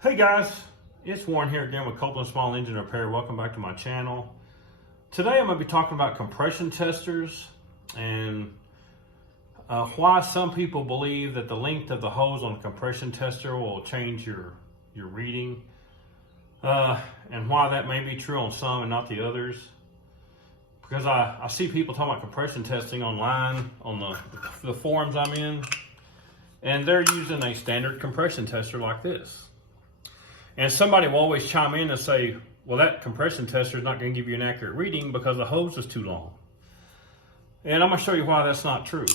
Hey guys, it's Warren here again with Copeland Small Engine Repair. Welcome back to my channel. Today I'm going to be talking about compression testers and why some people believe that the length of the hose on a compression tester will change your reading, and why that may be true on some and not the others. Because I see people talking about compression testing online on the forums I'm in, and they're using a standard compression tester like this. And somebody will always chime in and say, well, that compression tester is not going to give you an accurate reading because the hose is too long. And I'm going to show you why that's not true.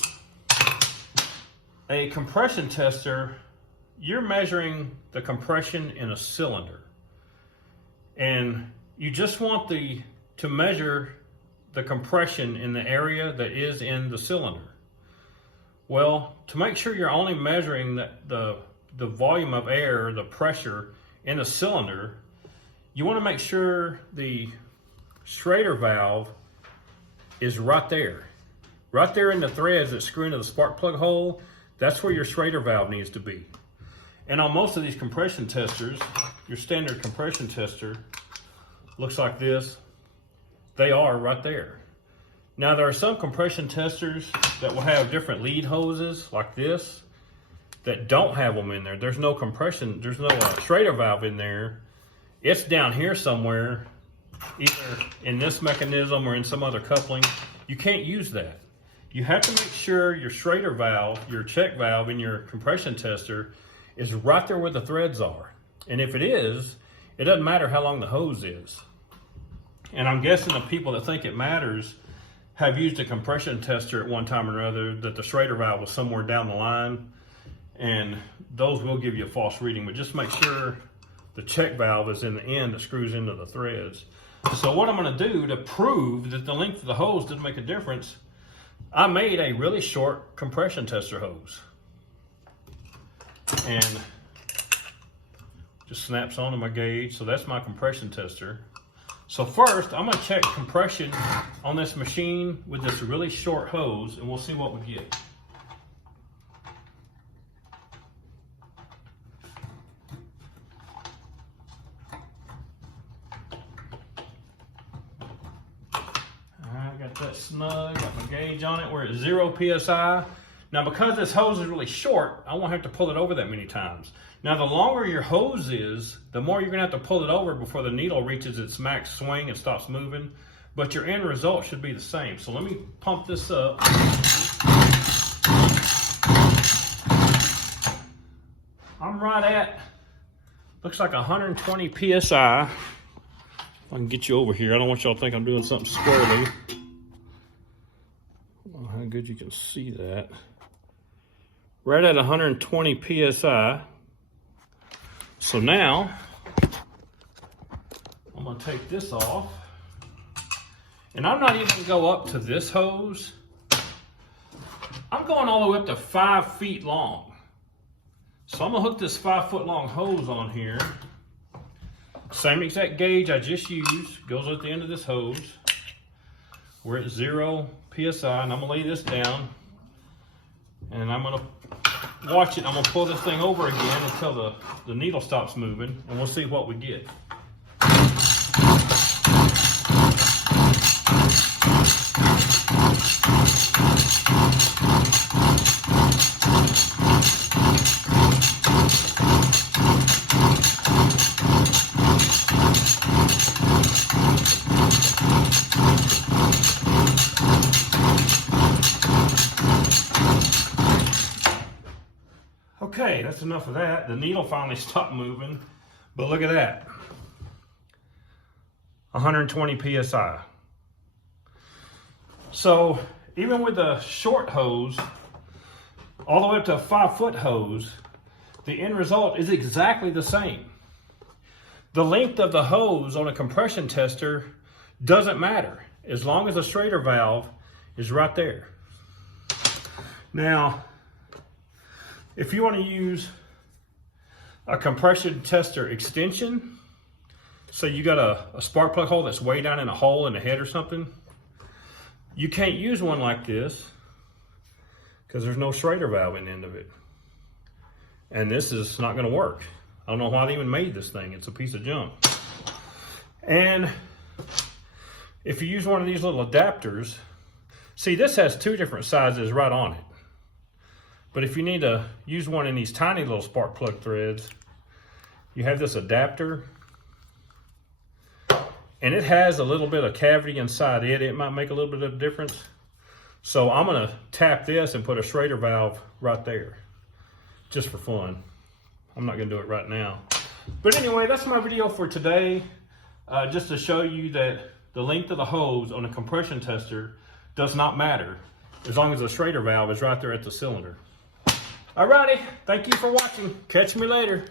A compression tester, you're measuring the compression in a cylinder. And you just want to measure the compression in the area that is in the cylinder. Well, to make sure you're only measuring the volume of air, the pressure in a cylinder, you want to make sure the Schrader valve is right there in the threads that screw into the spark plug hole. That's where your Schrader valve needs to be. And on most of these compression testers, your standard compression tester looks like this. They are right there. Now there are some compression testers that will have different lead hoses like this that don't have them in there. There's no compression, there's no Schrader valve in there. It's down here somewhere, either in this mechanism or in some other coupling. You can't use that. You have to make sure your Schrader valve, your check valve in your compression tester is right there where the threads are. And if it is, it doesn't matter how long the hose is. And I'm guessing the people that think it matters have used a compression tester at one time or another that the Schrader valve was somewhere down the line, and those will give you a false reading. But just make sure the check valve is in the end that screws into the threads. So what I'm going to do to prove that the length of the hose didn't make a difference, I made a really short compression tester hose, and just snaps onto my gauge. So that's my compression tester. So first, I'm going to check compression on this machine with this really short hose, and we'll see what we get. Alright, got that snug, got my gauge on it. We're at 0 PSI. Now because this hose is really short, I won't have to pull it over that many times. Now the longer your hose is, the more you're going to have to pull it over before the needle reaches its max swing and stops moving. But your end result should be the same. So let me pump this up. I'm right at, looks like 120 PSI. If I can get you over here. I don't want y'all to think I'm doing something squirrely. I don't know how good you can see that. Right at 120 PSI. So now, I'm going to take this off. And I'm not even going to go up to this hose. I'm going all the way up to 5 feet long. So I'm going to hook this 5 foot long hose on here. Same exact gauge I just used. Goes at the end of this hose. We're at 0 PSI, and I'm going to lay this down. And I'm going to watch it. I'm going to pull this thing over again until the needle stops moving, and we'll see what we get. Okay, that's enough of that. The needle finally stopped moving, but look at that. 120 PSI. So even with the short hose, all the way up to a 5 foot hose, the end result is exactly the same. The length of the hose on a compression tester doesn't matter as long as the Schrader valve is right there. Now, if you want to use a compression tester extension, so you got a spark plug hole that's way down in a hole in the head or something, you can't use one like this because there's no Schrader valve in the end of it. And this is not going to work. I don't know why they even made this thing. It's a piece of junk. And if you use one of these little adapters, see, this has two different sizes right on it. But if you need to use one in these tiny little spark plug threads, you have this adapter. And it has a little bit of cavity inside it. It might make a little bit of a difference. So I'm gonna tap this and put a Schrader valve right there, just for fun. I'm not gonna do it right now. But anyway, that's my video for today. Just to show you that the length of the hose on a compression tester does not matter, as long as the Schrader valve is right there at the cylinder. Alrighty, thank you for watching. Catch me later.